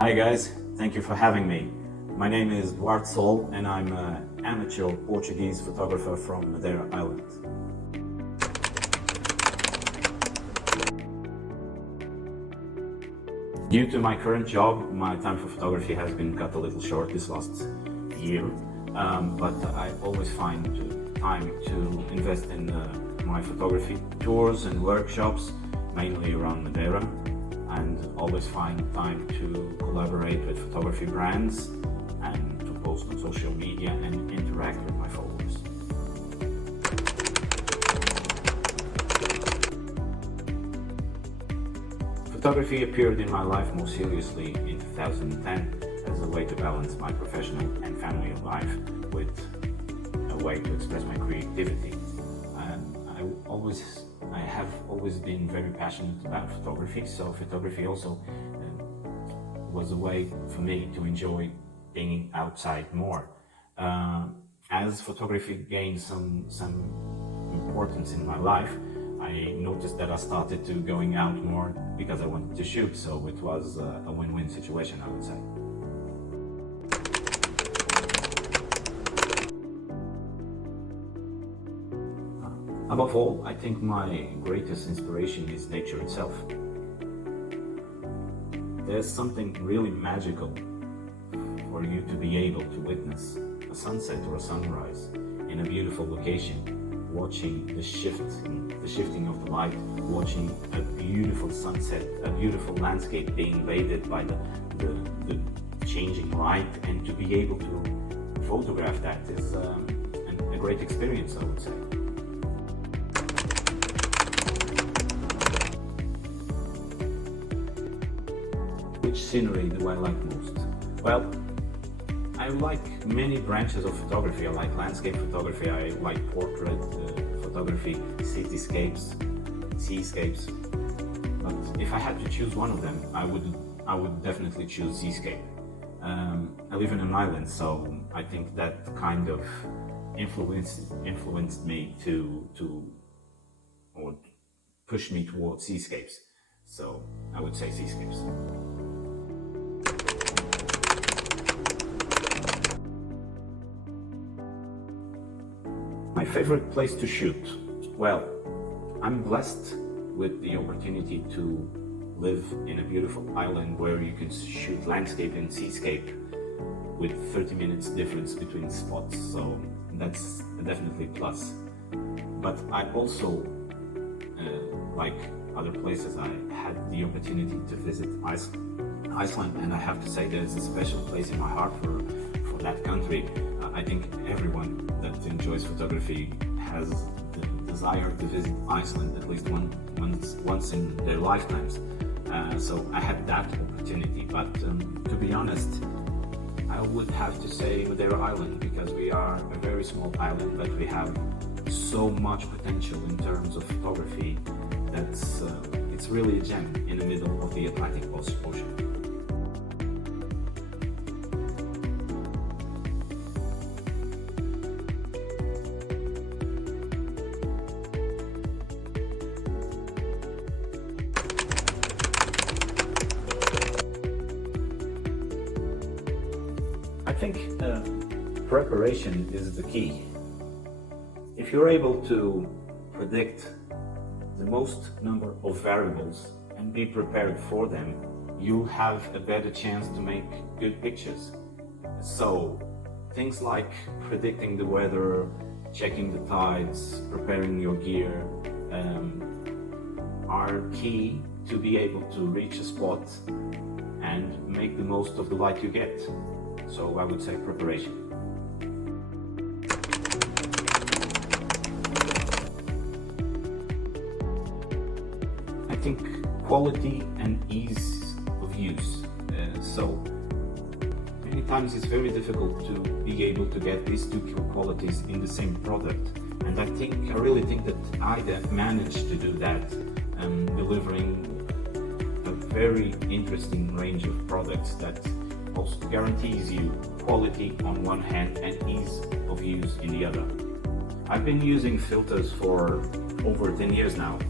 Hi guys, thank you for having me. My name is Duarte Sol and I'm an amateur Portuguese photographer from Madeira Island. Due to my current job, my time for photography has been cut a little short this last year, but I always find time to invest in my photography tours and workshops, mainly around Madeira, and always find time to collaborate with photography brands and to post on social media and interact with my followers. Photography appeared in my life more seriously in 2010 as a way to balance my professional and family life with a way to express my creativity. I have always been very passionate about photography, so photography also was a way for me to enjoy being outside more. As photography gained some importance in my life, I noticed that I started to going out more because I wanted to shoot, so it was a win-win situation, I would say. Above all, I think my greatest inspiration is nature itself. There's something really magical for you to be able to witness a sunset or a sunrise in a beautiful location, watching the shifting of the light, watching a beautiful sunset, a beautiful landscape being invaded by the changing light, and to be able to photograph that is a great experience, I would say. Which scenery do I like most? Well, I like many branches of photography. I like landscape photography, I like portrait photography, cityscapes, seascapes. But if I had to choose one of them, I would definitely choose seascape. I live in an island, so I think that kind of influenced me or pushed me towards seascapes. So I would say seascapes. My favorite place to shoot? Well, I'm blessed with the opportunity to live in a beautiful island where you can shoot landscape and seascape with 30 minutes difference between spots, so that's definitely a plus. But I also, like other places, I had the opportunity to visit Iceland, and I have to say there's a special place in my heart for that country. I think everyone that enjoys photography has the desire to visit Iceland at least once in their lifetimes. So I had that opportunity, but to be honest, I would have to say Madeira Island, because we are a very small island, but we have so much potential in terms of photography that's it's really a gem in the middle of the Atlantic Ocean. I think preparation is the key. If you're able to predict the most number of variables and be prepared for them, you'll have a better chance to make good pictures. So things like predicting the weather, checking the tides, preparing your gear are key to be able to reach a spot and make the most of the light you get. So I would say preparation. I think quality and ease of use. So many times it's very difficult to be able to get these two qualities in the same product. And I really think that Haida managed to do that, delivering a very interesting range of products that also guarantees you quality on one hand and ease of use in the other. I've been using filters for over 10 years now,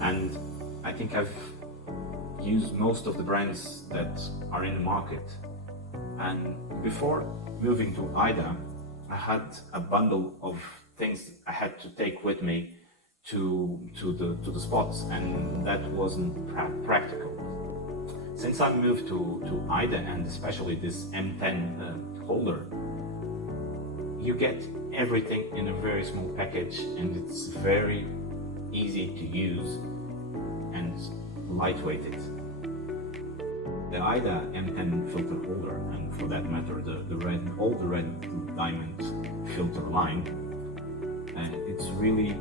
and I think I've use most of the brands that are in the market. And before moving to Haida, I had a bundle of things I had to take with me to the spots, and that wasn't practical. Since I moved to Haida, and especially this M10 holder, you get everything in a very small package, and it's very easy to use and lightweighted. The Haida M10 filter holder, and for that matter all the red diamond filter line, it's really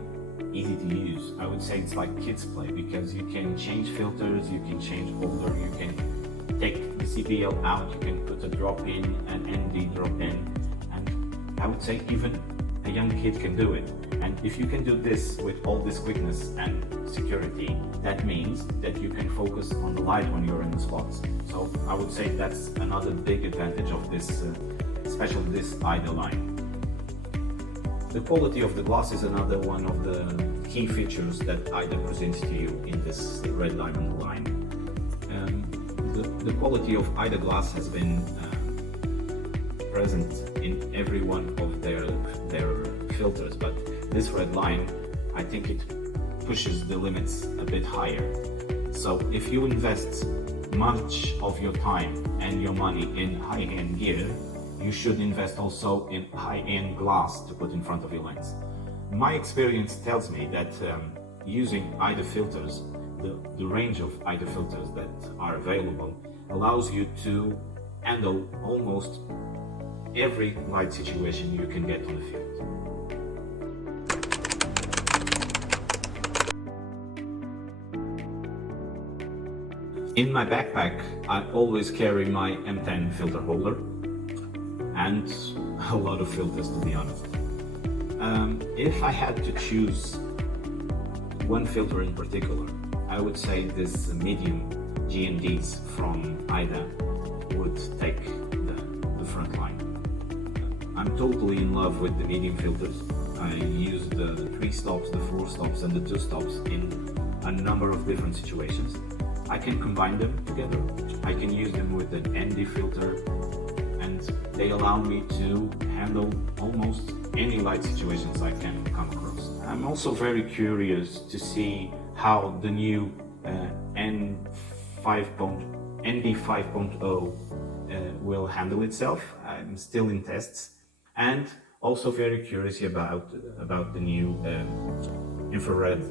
easy to use. I would say it's like kids play, because you can change filters, you can change holder, you can take the CPL out, you can put a drop in, an ND drop in, and I would say even a young kid can do it. And if you can do this with all this quickness and security, that means that you can focus on the light when you're in the spots. So I would say that's another big advantage of this, especially this Haida line. The quality of the glass is another one of the key features that Haida presents to you in this red diamond line. The quality of Haida glass has been present in every one of their filters, but this red line, I think it pushes the limits a bit higher. So if you invest much of your time and your money in high-end gear, you should invest also in high-end glass to put in front of your lens. My experience tells me that using Haida filters, the range of Haida filters that are available, allows you to handle almost every light situation you can get on the field. In my backpack, I always carry my M10 filter holder and a lot of filters, to be honest. If I had to choose one filter in particular, I would say this medium GNDs from Haida would take the front line. I'm totally in love with the medium filters. I use the 3 stops, the 4 stops and the 2 stops in a number of different situations. I can combine them together. I can use them with an ND filter, and they allow me to handle almost any light situations I can come across. I'm also very curious to see how the new ND 5.0 will handle itself. I'm still in tests, and also very curious about the new infrared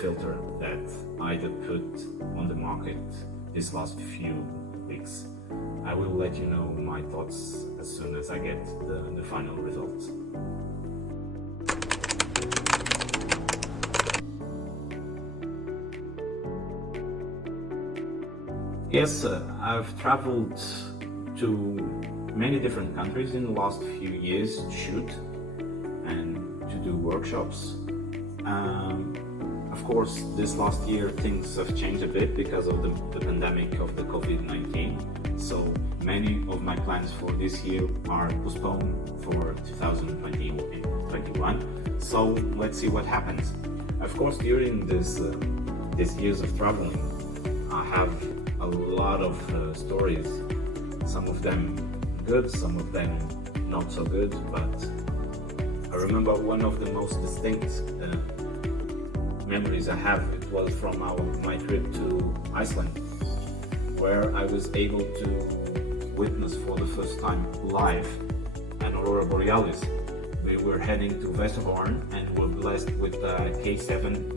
filter that Haida put on the market this last few weeks. I will let you know my thoughts as soon as I get the final results. Yes, I've traveled to many different countries in the last few years to shoot and to do workshops. Of course, this last year things have changed a bit because of the pandemic of the COVID-19. So many of my plans for this year are postponed for 2021. So let's see what happens. Of course, during these years of traveling, I have a lot of stories. Some of them good, some of them not so good, but I remember one of the most distinct memories I have. It was from my trip to Iceland, where I was able to witness for the first time live an aurora borealis. We were heading to Westerhorn and were blessed with K7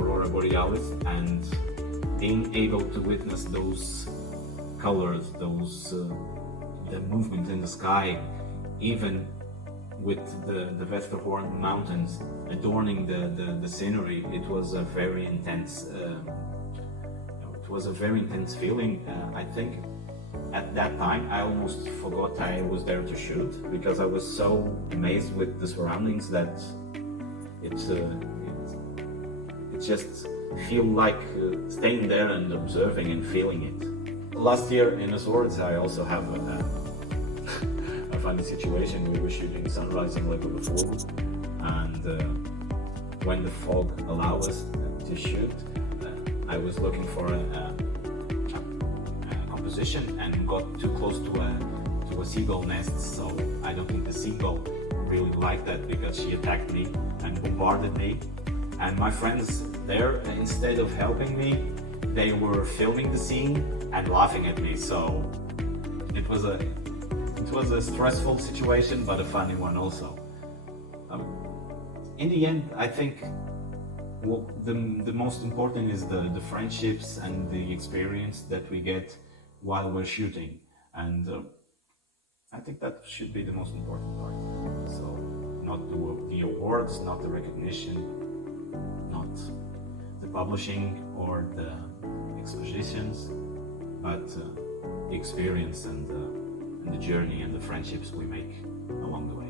aurora borealis, and being able to witness those colors, the movement in the sky, even with the Westerhorn mountains adorning the scenery, it was a very intense feeling. I think at that time I almost forgot I was there to shoot, because I was so amazed with the surroundings that it just feel like staying there and observing and feeling it. Last year in Azores I also have a funny situation. We were shooting sunrise on Lake of the Falls, and when the fog allowed us to shoot, I was looking for a composition and got too close to a seagull nest, so I don't think the seagull really liked that because she attacked me and bombarded me. And my friends there, instead of helping me, they were filming the scene and laughing at me. So it was a stressful situation, but a funny one also. In the end, I think the most important is the friendships and the experience that we get while we're shooting, and I think that should be the most important part. So not the awards, not the recognition, not the publishing or the expositions, but the experience and the journey and the friendships we make along the way.